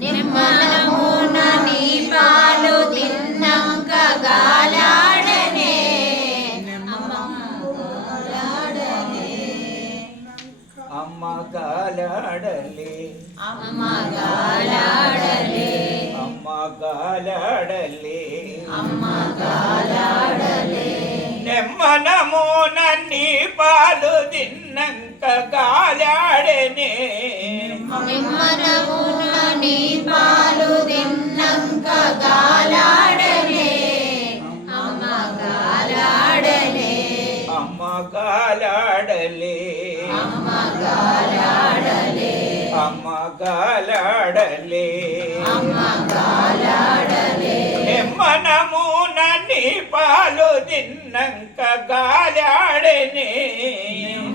నిమ్మనమున నీ పాలు తిన్నంక గాలాడనే అమ్మ గాలాడలే అమ్మ గాలాడలే అమ్మ గాలాడలే అమ్మ గాలాడలే నిమ్మనమున నీ పాలు తిన్నంక గాలాడనే నిమ్మనమున నీ పాలు తిన్నంక గాలాడనే అమ్మ గాలాడనే అమ్మ గాలాడలే అమ్మ గాలాడలే అమ్మ గాలాడలే అమ్మ గాలాడలే నిమ్మనమున నీ పాలు తిన్నంక గాలాడనే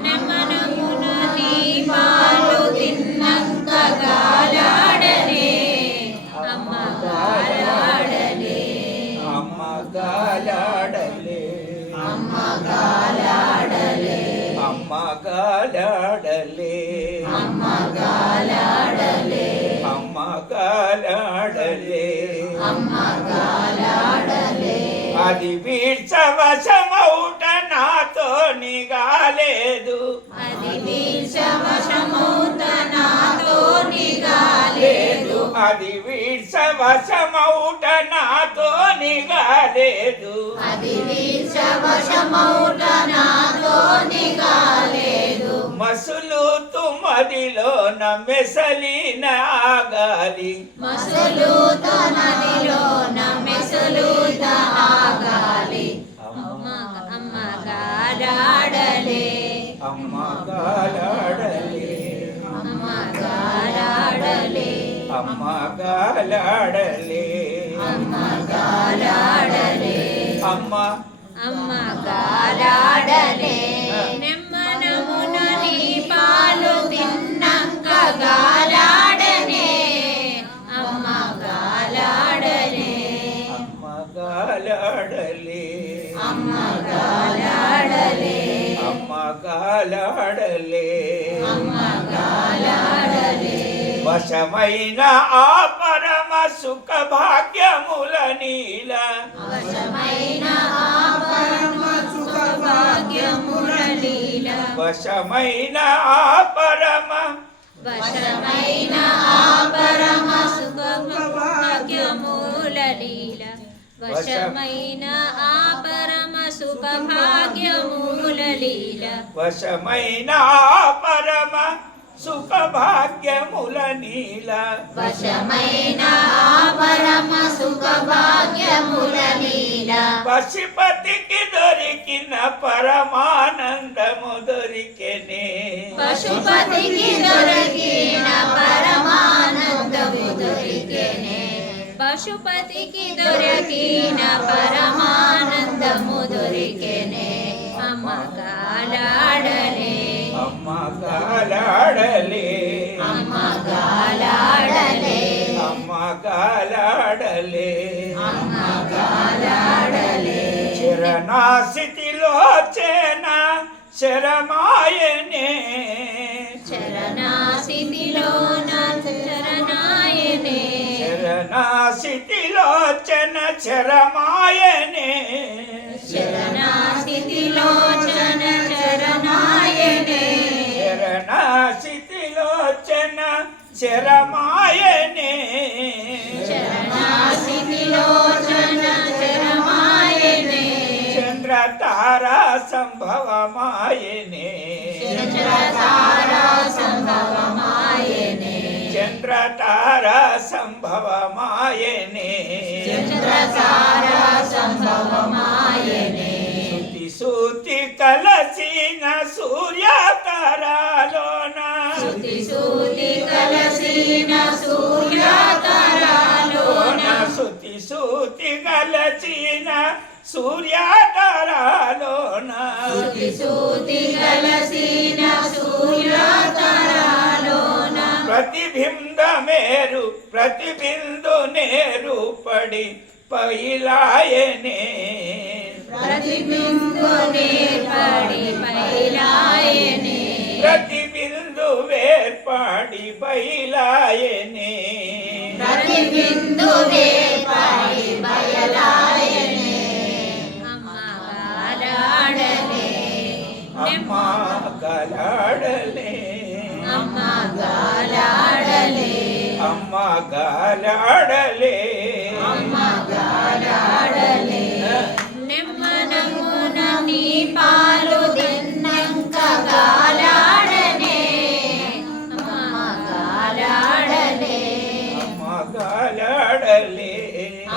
నిమ్మనమున నీ పాలు తిన్నంక గాలాడనే అమ్మ గాలాడలే అమ్మ గాలాడలే అమ్మ గాలాడలే అమ్మ గాలాడలే అమ్మ గాలాడలే అమ్మ గాలాడలే అమ్మ గాలాడలే అది వీడ్చవశమౌట నాతో నిగాలేదు అది వీర్షవశమౌత నాతో నిగాలేదు అది వీడ్చవశమౌట నాతో నిగాలేదు అది వీర్షవశమౌట నాతో నిగాలేదు మసులు తుమదిలో మెసలిన ఆగాలి మసులూత నదిలోన మెసులూత ఆగాలి అమ్మ గాలాడలే అమ్మ గాలాడలే అమ్మ గాలాడలే అమ్మ గాలాడలే అమ్మ గాలాడలే అమ్మ అమ్మ గాలాడలే నిమ్మనమున నీ పాలు తిన్నంక గాలాడనే అమ్మ గాలాడలే అమ్మ గాలాడలే అమ్మ గాలాడలే అమ్మ గాలాడలే అమ్మ గాలాడలే వశమైన ఆ పరమ సుఖ భాగ్యముల నీల వశమైన ఆ పరమ సుఖ భాగ్యముల లీల వశమైన ఆ పరమ వశమైన ఆ పరమ సుఖ భాగ్యముల లీల వశమైన ఆ పరమ సుఖ భాగ్యముల లీల వశమైన ఆ పరమ సుఖ భాగ్యముల నీల వశమైన ఆ పరమ సుఖ భాగ్యముల లీల పశుపతికి దొరికిన పరమానందము దొరికెనే పశుపతికి దొరికిన పరమానందము దొరికెనే పశుపతికి దొరికిన పరమానందము దొరికెనే అమ్మ గాలాడలే అమ్మ గాలాడలే అమ్మ గాలాడలే అమ్మ గాలాడలే అమ్మ గాలాడలే చరణాస్థితిలో చేన శరమాయనే చరణాస్థితిలోన చరణాయనే చరణాస్థితిలో చన చరమాయనే చరణాస్థితిలో చన చరణాయనే చరణాస్థితిలో చన చరమాయనే చరణాస్థితిలో చన చరమాయనే చంద్ర తారా సంభవమాయనే చంద్రతారా సంభవమాయనే చంద్ర తారా సంభవమాయనే చంద్రతారా సంభవమాయనే శృతి సూతి కలసిన సూర్య తారాలోన శృతి సూతి కలసిన సూర్యతారాలోన శృతి సూతి కలసిన సూర్య తారాలోన శృతి సూతి కలసిన సూర్యతారాలోన ప్రతిబింద మేరు ప్రతిబిందు నేరు పడి పైలాయనే ప్రతిబిందు నేర్పడి పైలాయనే ప్రతిబిందు వేర్పాడి బయలాయనే బిందువే పడి బయలాయనే అమ్మ గాలాడలే అమ్మ గాలాడలే అమ్మ గాలాడలే అమ్మ గాలాడలే అమ్మ గాలాడలే నెమ్మనమున నీ పాలు తిన్నంక గాలాడనే అమ్మ గాలాడలే అమ్మ గాలాడలే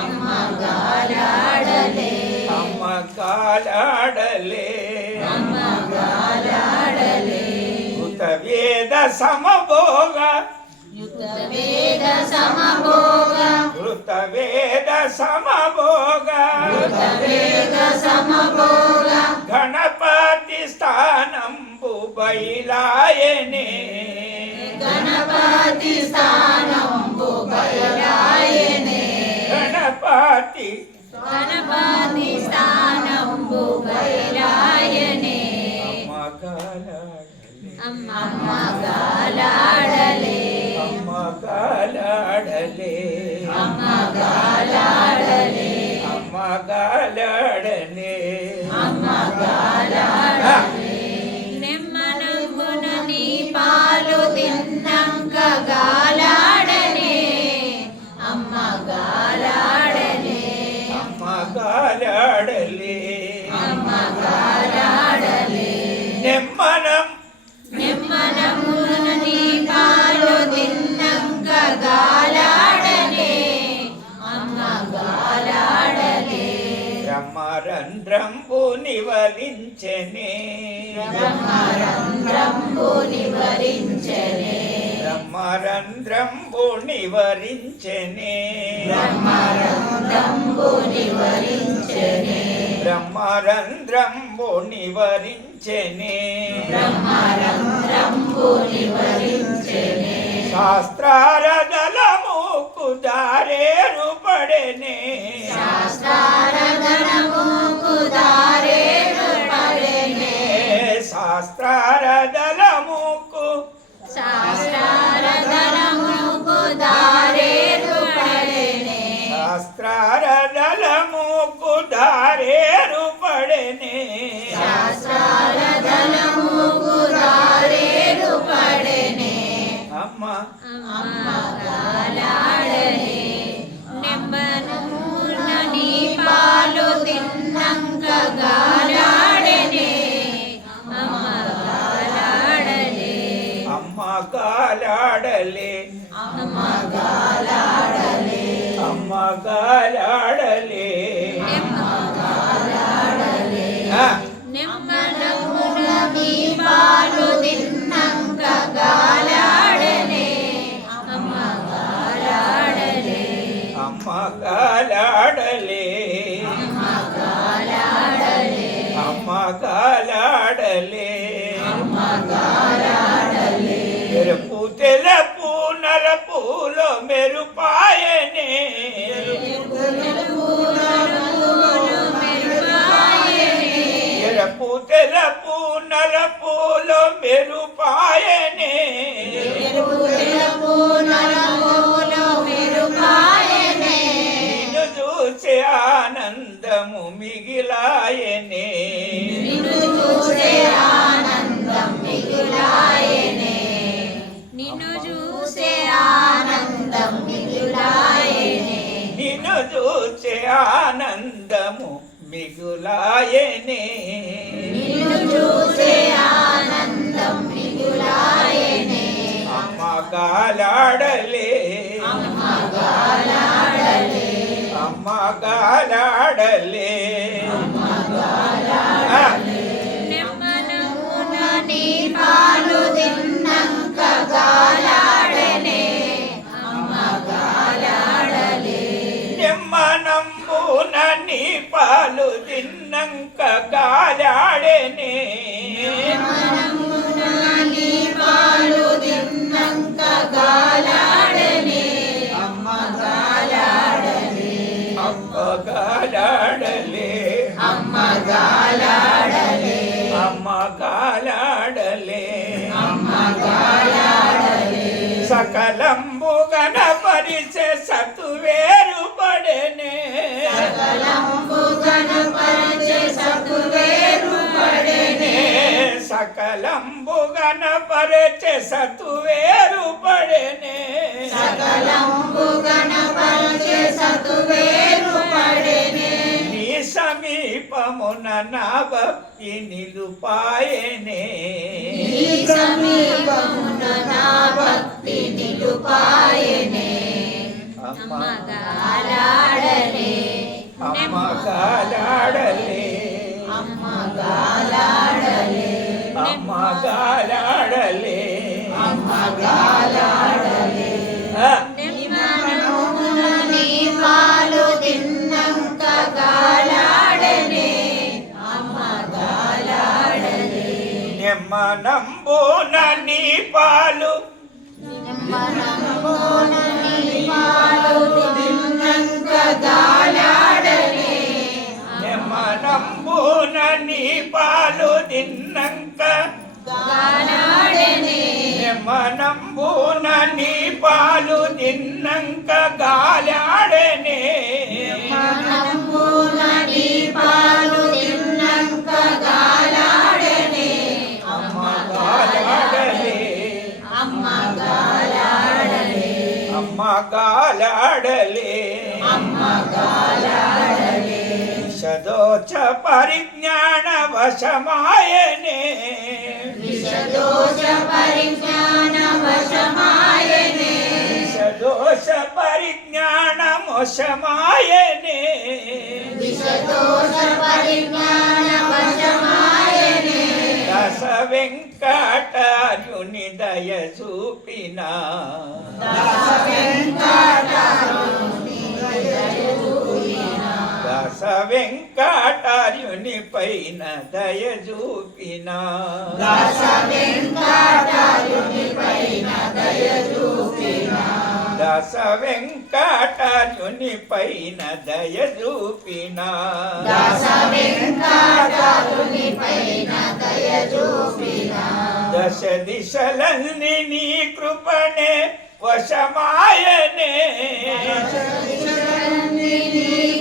అమ్మ గాలాడలే అమ్మ గాలాడలే అమ్మ గాలాడలే కృత వేద సమభోగ యుత వేద సమభోగ కృత వేద సమభోగ యుత వేద సమభోగ గణపతి స్థానంబు బయలాయనే గణపతి స్థానంబు బయలాయనే గణపతి గణపతి స్థానంబు బయలాయనే అమ్మ గాలాడలే అమ్మ గాలాడలే అమ్మ గాలాడలే అమ్మ గాలాడలే అమ్మ గాలాడలే అమ్మ గాలాడలే నెమ్మనమున నీ పాలు తిన్నంక గాలాడనే అమ్మ గాలాడలే అమ్మ గాలాడలే అమ్మ గాలాడలే నెమ్మనం నెమ్మనమున నీ పాలు తిన్నంక గాలాడనే అమ్మ గాలాడలే బ్రహ్మరంధ్రంబు నివరించెనే బ్రహ్మరంధ్రంబు నివరించెనే బ్రహ్మరంధ్రంబు నివరించెనే బ్రహ్మరంధ్రంబు నివరించెనే బ్రహ్మరంధ్రంబు నివరించెనే బ్రహ్మరంధ్రంబు నివరించెనే శాస్త్రారదలముకు దారేరు పడెనే శాస్త్రారగణముకు దారేరు పడెనే శాస్త్రారదలముకు శాస్త్రారగణముకు దారేరు పడెనే శాస్త్రారదలముకు దారేరు పడెనే శాస్త్రారగణముకు దారేరు పడెనే అమ్మ అమ్మ గాలాడనే నెమ్మనమున నీ పాలు తిన్నంక గాలాడనే అమ్మ గాలాడనే అమ్మ గాలాడలే అమ్మ గాలాడలే అమ్మ గాలాడలే ఆ, నెమ్మనమున నీ పాలు తిన్నంక గాలాడనే అమ్మ గాలాడనే అమ్మ గాలాడలే అమ్మ గాలాడలే అమ్మ గాలాడలే అమ్మ గాలాడలే ఎరుపు తెలుపు నలుపులో మెరుపాయనే ఎరుపు తెలుపు నలుపులో మెరుపాయనే నిన్ను చూసే ఆనందము మిగిలాయనే నిన్ను చూసే ఆనందం మిగులాయనే నిన్ను చూసే ఆనందం మిగులాయనే నిన్ను చూసే ఆనందము మిగులాయనే నిన్ను చూసే ఆనందం మిగులాయనే అమ్మ గాలాడలే అమ్మ గాలాడలే అమ్మ గాలాడలే ఆ, నెమ్మనమున నీ పాలు తిన్నంక గాలాడనే అమ్మ గాలాడలే నిమ్మనంబున నీ పాలు తిన్నంక గాలాడనే నెమ్మనమున నీ పాలు తిన్నంక గాలాడనే అమ్మ గాలాడలే అమ్మ గాలాడలే అమ్మ గాలాడలే అమ్మ గాలాడలే అమ్మ గాలాడలే సకలంబు గణపరిచే సకల సకలంబు గణపరచె సతువేరు పడెనే సకలంబు గణపరచె సతువేరు పడెనే నీ సమీపమున నా భక్తి నిలుపాయనే నీ సమీపమున నా భక్తి నిలుపాయనే అమ్మ గాలాడలే అమ్మ గాలాడలే అమ్మ గాలాడలే అమ్మ గాలాడలే అమ్మ గాలాడలే నిమ్మనమున నీ పాలు తిన్నంక గాలాడనే అమ్మ గాలాడలే నిమ్మనంబున నీ పాలు నిమ్మనమున నీ పాలు తిన్నంక గాలాడనే నిమ్మనంబున నీ పాలు తిన్నంక గాలాడనే నిమ్మనంబున నీ పాలు తిన్నంక గాలాడనే నిమ్మనమున నీ పాలు తిన్నంక గాలాడనే అమ్మ గాలాడలే అమ్మ గాలాడలే అమ్మ గాలాడలే అమ్మ గాలాడలే విషదోచ పరిజ్ఞాన వశమాయనే విషదోష పరిజ్ఞాన వశమాయనే విషదోష పరిజ్ఞాన వశమాయనే విషదోష పరిజ్ఞాన వశమాయనే దశ వెంకటార్యుని దయ చూపిన దశ వెంకటారుని దశ వెంకటార్యుని పైన దయ చూపిన దశ వెంకటారుని పైన దయ చూపిన దశ వెంకటార్యుని పైన దయ చూపిన దశ వెంకటారుని పైన దయ చూపిన దశ దిశలన్నీ నీ కృపణే వశమాయనే నీ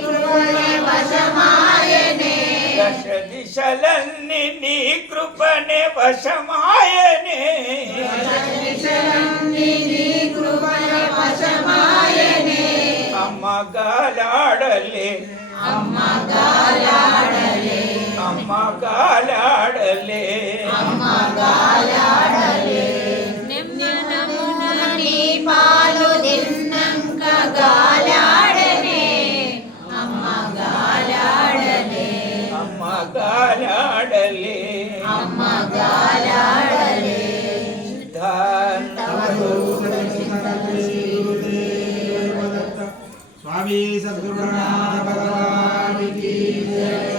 కృపణే వశమాయనే దశ దిశలన్నీ నీ కృపణే వశమాయనే నీ కృపణే వశమాయనే అమ్మ గాలాడలే అమ్మ గాలాడలే అమ్మ గాలాడలే అమ్మ గాలాడలే నిమ్మనమున నీ పాలు తిన్నంక గాలాడనే అమ్మ గాలాడలే అమ్మ గాలాడలే అమ్మ గాలాడలే स्वामी सद्गुरुनाथ भगवान की जय।